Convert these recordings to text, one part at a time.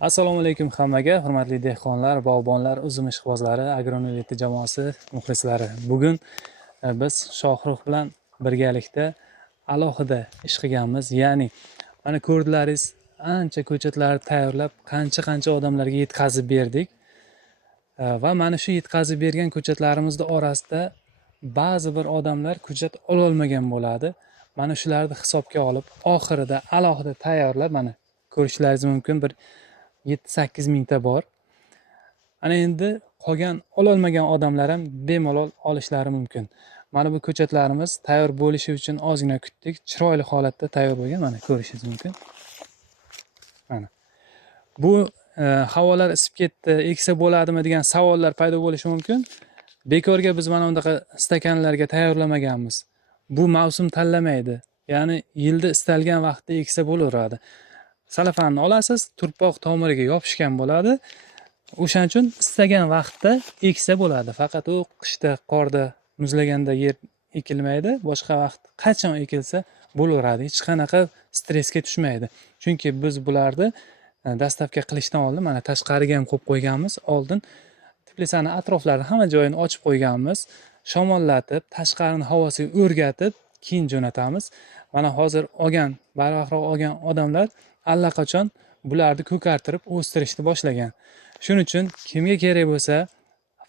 Assalomu alaykum hammaga, hurmatli dehqonlar, bog'bonlar, uzum ishqibozlari, agronovet jamoasi muxlislari. Bugun biz Shohrux bilan birgalikda alohida ish qilganmiz. Ya'ni mana ko'rdilaringiz, ancha ko'chatlarni tayyorlab, qancha odamlarga yetkazib berdik. Va mana shu yetkazib bergan ko'chatlarimizni orasida ba'zi bir odamlar ko'chat ola olmagan bo'ladi. Mana shularni hisobga olib, oxirida alohida tayyorlab, mana ko'rishlaringiz mumkin, bir 7-8 mingta bor. Ana endi qolgan ololmagan odamlar ham bemalol olishlari mumkin. Mana bu ko'chatlarimiz tayyor bo'lishi uchun ozgina kutdik. Chiroyli holatda tayyor bo'lgan, mana ko'rishingiz mumkin. Mana. Bu havolar isib ketdi, eksa bo'ladimi degan savollar paydo bo'lishi mumkin. Bekorga biz mana bundaqa stakanlarga tayyorlamaganmiz. Bu mavsum tanlamaydi. Ya'ni yilda istalgan vaqtda eksa bo'laveradi. Salafanni olasiz, turpoq tomiriga yopishgan bo'ladi. O'shaning uchun istagan vaqtda eksa bo'ladi. Faqat u qishda, qorda, muzlaganda yer ekilmaydi. Boshqa vaqt qachon ekilsa bo'laveradi. Hech qanaqa stressga tushmaydi. Chunki biz bularni dastavka qilishdan oldin mana tashqariga ham qo'yib qo'yganmiz. Oldin teplitsani atroflarini hamma joyini ochib qo'yganmiz. Shamollatib, tashqarini havosiga o'rgatib, keyin jo'natamiz. Mana hozir olgan, barvaqtroq olgan odamlar allaqachon bularni ko'kartirib o'stirishni boshlagan. Shuning uchun kimga kerak bo'lsa,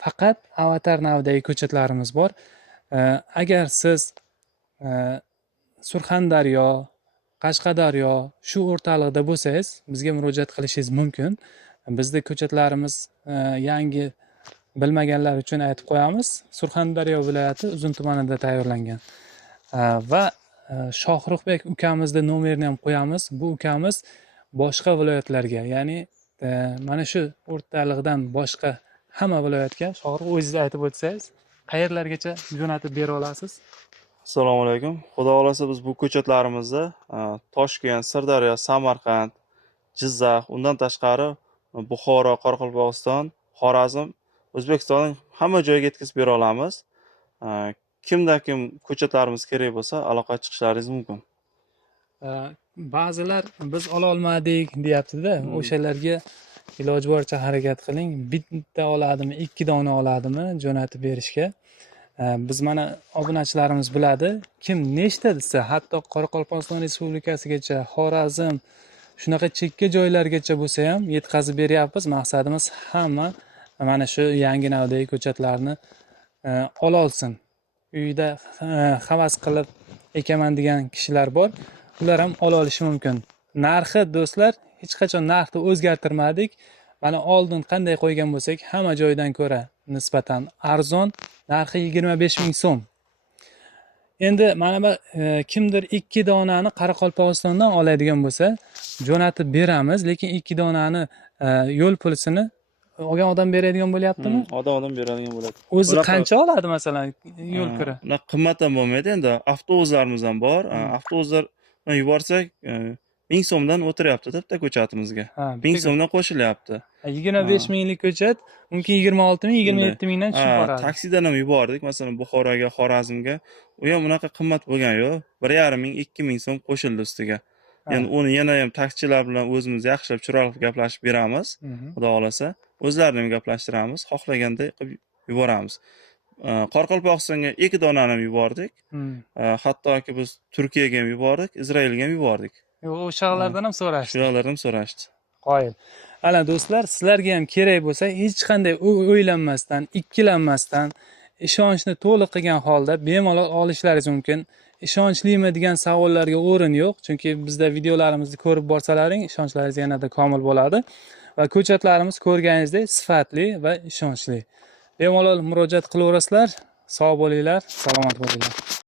faqat avatar navdagi ko'chatlarimiz bor. Agar siz Surxondaryo, Qashqadaryo shu o'rtalikda bo'lsangiz, bizga murojaat qilishingiz mumkin. Bizda ko'chatlarimiz yangi bilmaganlar uchun aytib qo'yamiz. Surxondaryo viloyati Uzun tumanida tayyorlangan. Va Shohruxbek ukamizni nomerini ham qo'yamiz. Bu ukamiz boshqa viloyatlarga, ya'ni mana shu o'rtalikdan boshqa hamma viloyatga, Shohrux o'zingiz aytib o'tsangiz, qayerlargacha jo'natib bera olasiz? Assalomu alaykum. Xudo xolasa biz bu ko'chatlarimizni Toshkent, Sirdaryo, Samarqand, Jizzax, undan tashqari Buxoro, Qoraqalpog'iston, Xorazm, O'zbekistonning hamma joyiga yetkazib bera olamiz. Kimda kim ko'chatlarimiz kerak bo'lsa, aloqa chiqishlaringiz mumkin. Ba'zilar biz ola olmadik deyapti-da, o'shalarga iloji boricha harakat qiling. Bitta oladimi, 2 dona oladimi jo'natib berishga. Biz mana obunachilarimiz biladi. Kim nechta desa, hatto Qoraqalpog'iston Respublikasigacha, Xorazm, shunaqa chekka joylargacha bo'lsa ham yetkazib beryapmiz. Maqsadimiz hamma mana shu yangi navdagi ko'chatlarni ola olsin. Uyda havas qilib ekaman degan kishilar bor. Ular ham ola olishi mumkin. Narxi do'stlar, hech qachon narxni o'zgartirmadik. Mana oldin qanday qo'ygan bo'lsak, hamma joydan ko'ra nisbatan arzon, narxi 25 ming so'm. Endi mana bu kimdir 2 donani Qoraqalpog'istondan oladigan bo'lsa, jo'natib beramiz, lekin 2 donani yo'l pulisini olgan odam beradigan bo'lyaptimi? Odam beradigan bo'ladi. O'zi qancha oladi masalan yo'l kira? Unaqa qimmat ham bo'lmaydi. Endi avtobuslarimiz ham bor. Avtobuslar yuborsak 1000 so'mdan o'tiryapti-da bitta ko'chatimizga. 1000 so'mdan qo'shilyapti. 25 minglik ko'chat mumkin 26 ming, 27 mingdan tushib boradi. Taksidan ham yubordik, masalan Buxoroga, Xorazmga. U ham unaqa qimmat bo'lgan yo'q. 1,5 ming, 2 ming so'm qo'shildi ustiga. Ya'ni uni yana ham taksichilar bilan o'zimiz yaxshilab chiroyli gaplashib beramiz. Xudo xolasa, o'zlarini ham gaplashtiramiz, xohlaganday qilib yuboramiz. Qoraqalpog'istonga 2 donani ham yubordik. Hattoki biz Turkiyaga ham yubordik, Izraelga ham yubordik. O'shalardan ham so'rashdi. Shulardan ham so'rashdi. Qoyil. Ana do'stlar, sizlarga ham kerak bo'lsa, hech qanday o'ylanmasdan, ikkilanmasdan, ishonchni to'liq qilgan holda bemalol olishlaringiz mumkin. Ishonchlimi degan savollarga o'rin yo'q, chunki bizda videolarimizni ko'rib borsalaring, ishonchlaringiz yanada komil bo'ladi va ko'chatlarimiz ko'rganingizdek sifatli va ishonchli. Bemalol murojaat qilaverasizlar. Sog' bo'linglar, salomat bo'linglar.